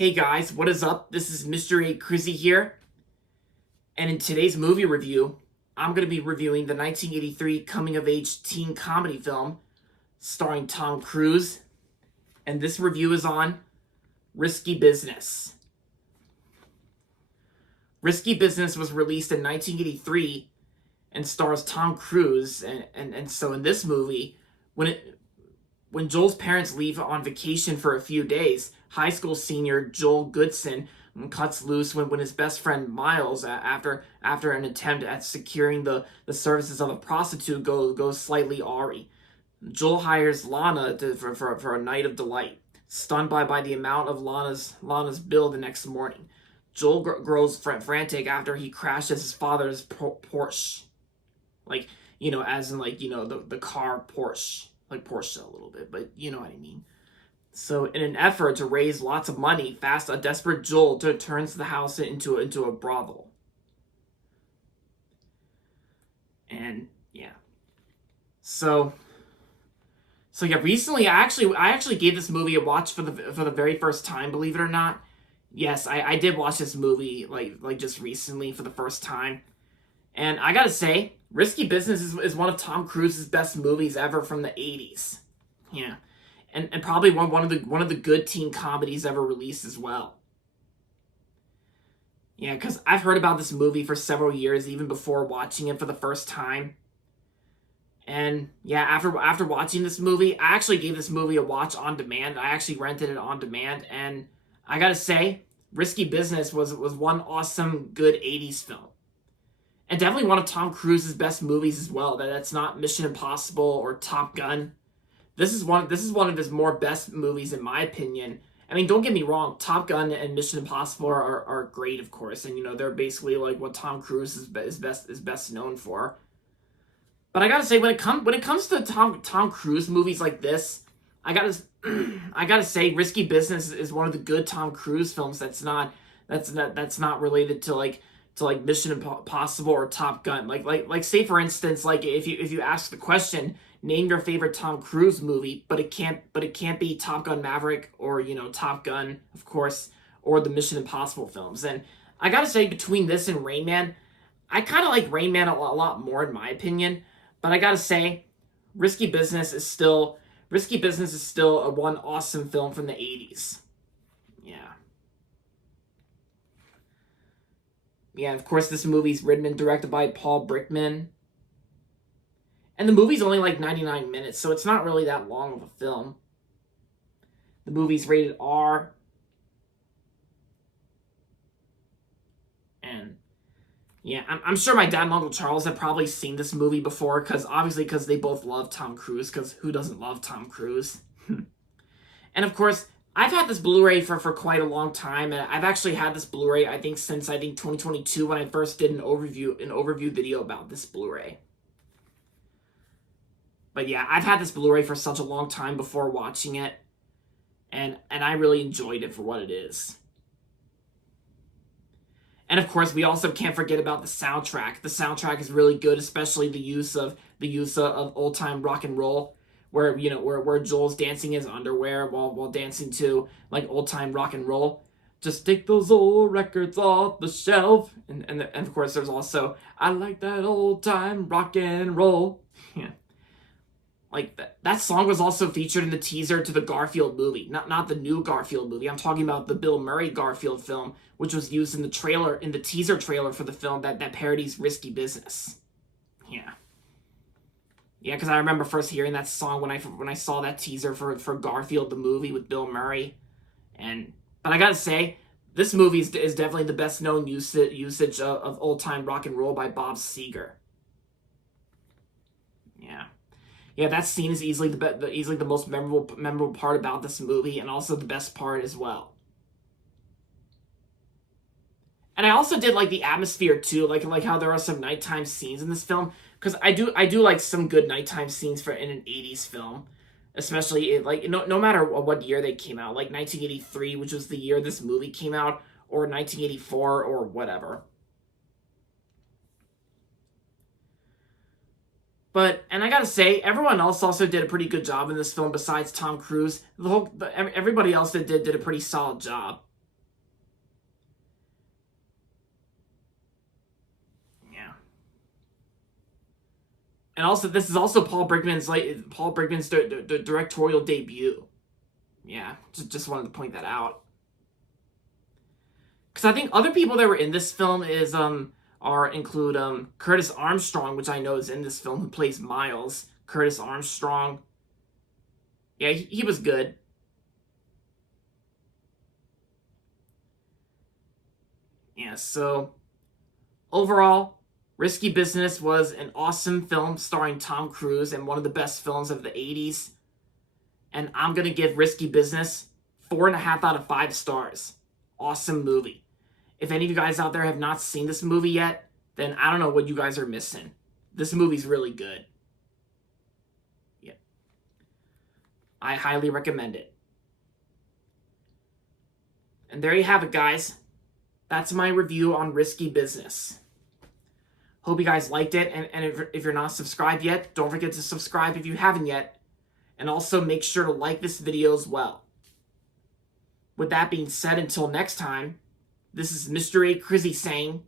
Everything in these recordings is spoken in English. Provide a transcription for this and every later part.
Hey guys, what is up? This is Mr. A. Crizzy here, and in today's movie review, I'm going to be reviewing the 1983 coming-of-age teen comedy film starring Tom Cruise, and this review is on Risky Business. Risky Business was released in 1983 and stars Tom Cruise, and so in this movie, when Joel's parents leave on vacation for a few days, high school senior Joel Goodson cuts loose when his best friend Miles, after an attempt at securing the services of a prostitute, goes slightly awry. Joel hires Lana for a night of delight. Stunned by the amount of Lana's bill the next morning, Joel grows frantic after he crashes his father's Porsche, as in the car Porsche. Like Porsche a little bit, but you know what I mean. So in an effort to raise lots of money, a desperate Joel turns the house into a brothel. And yeah. So yeah, recently I actually gave this movie a watch for the very first time, believe it or not. Yes, I did watch this movie like just recently for the first time. And I gotta say, Risky Business is one of Tom Cruise's best movies ever from the 80s. Yeah. And probably one of the good teen comedies ever released as well. Yeah, because I've heard about this movie for several years, even before watching it for the first time. And yeah, after watching this movie, I actually gave this movie a watch on demand. I actually rented it on demand, and I gotta say, Risky Business was one awesome, good 80s film. And definitely one of Tom Cruise's best movies as well. That's not Mission Impossible or Top Gun. This is one of his more best movies in my opinion. I mean, don't get me wrong, Top Gun and Mission Impossible are great, of course, and they're basically like what Tom Cruise is best known for. But I gotta say, when it comes to Tom Cruise movies like this, I gotta say, Risky Business is one of the good Tom Cruise films that's not related to Mission Impossible or Top Gun. Like say for instance, like if you ask the question, name your favorite Tom Cruise movie, but it can't be Top Gun Maverick or Top Gun, of course, or the Mission Impossible films. And I gotta say, between this and Rain Man, I kind of like Rain Man a lot more in my opinion. But I gotta say, Risky Business is still a one awesome film from the 80s. Yeah. Yeah, of course, this movie's written and directed by Paul Brickman. And the movie's only like 99 minutes, so it's not really that long of a film. The movie's rated R. And yeah, I'm sure my dad and Uncle Charles have probably seen this movie before, because they both love Tom Cruise, because who doesn't love Tom Cruise? And of course, I've had this Blu-ray for quite a long time, and I've actually had this Blu-ray since 2022 when I first did an overview video about this Blu-ray. But yeah, I've had this Blu-ray for such a long time before watching it, and I really enjoyed it for what it is. And of course, we also can't forget about the soundtrack. The soundtrack is really good, especially the use of old time rock and roll, where Joel's dancing his underwear while dancing to like old time rock and roll. Just take those old records off the shelf, and of course there's also I like that old time rock and roll. Yeah. Like that song was also featured in the teaser to the Garfield movie, not the new Garfield movie. I'm talking about the Bill Murray Garfield film, which was used in the teaser trailer for the film that parodies Risky Business. Yeah. Yeah, because I remember first hearing that song when I saw that teaser for Garfield the movie with Bill Murray, but I gotta say, this movie is definitely the best known usage of old time rock and roll by Bob Seger. Yeah. Yeah, that scene is easily the most memorable part about this movie, and also the best part as well. And I also did like the atmosphere too, like how there are some nighttime scenes in this film, because I do like some good nighttime scenes in an 80s film, especially no matter what year they came out, like 1983, which was the year this movie came out, or 1984 or whatever. And I gotta say, everyone else also did a pretty good job in this film besides Tom Cruise. Everybody else that did a pretty solid job. And also, this is also Paul Brigman's directorial debut. Yeah, just wanted to point that out. Because I think other people that were in this film include Curtis Armstrong, which I know is in this film, who plays Miles. Curtis Armstrong. Yeah, he was good. Yeah, so overall, Risky Business was an awesome film starring Tom Cruise and one of the best films of the 80s. And I'm going to give Risky Business 4.5 out of 5 stars. Awesome movie. If any of you guys out there have not seen this movie yet, then I don't know what you guys are missing. This movie's really good. Yeah. I highly recommend it. And there you have it, guys. That's my review on Risky Business. Hope you guys liked it. And if you're not subscribed yet, don't forget to subscribe if you haven't yet. And also make sure to like this video as well. With that being said, until next time, this is Mr. A. Crizzy saying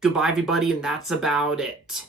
goodbye, everybody, and that's about it.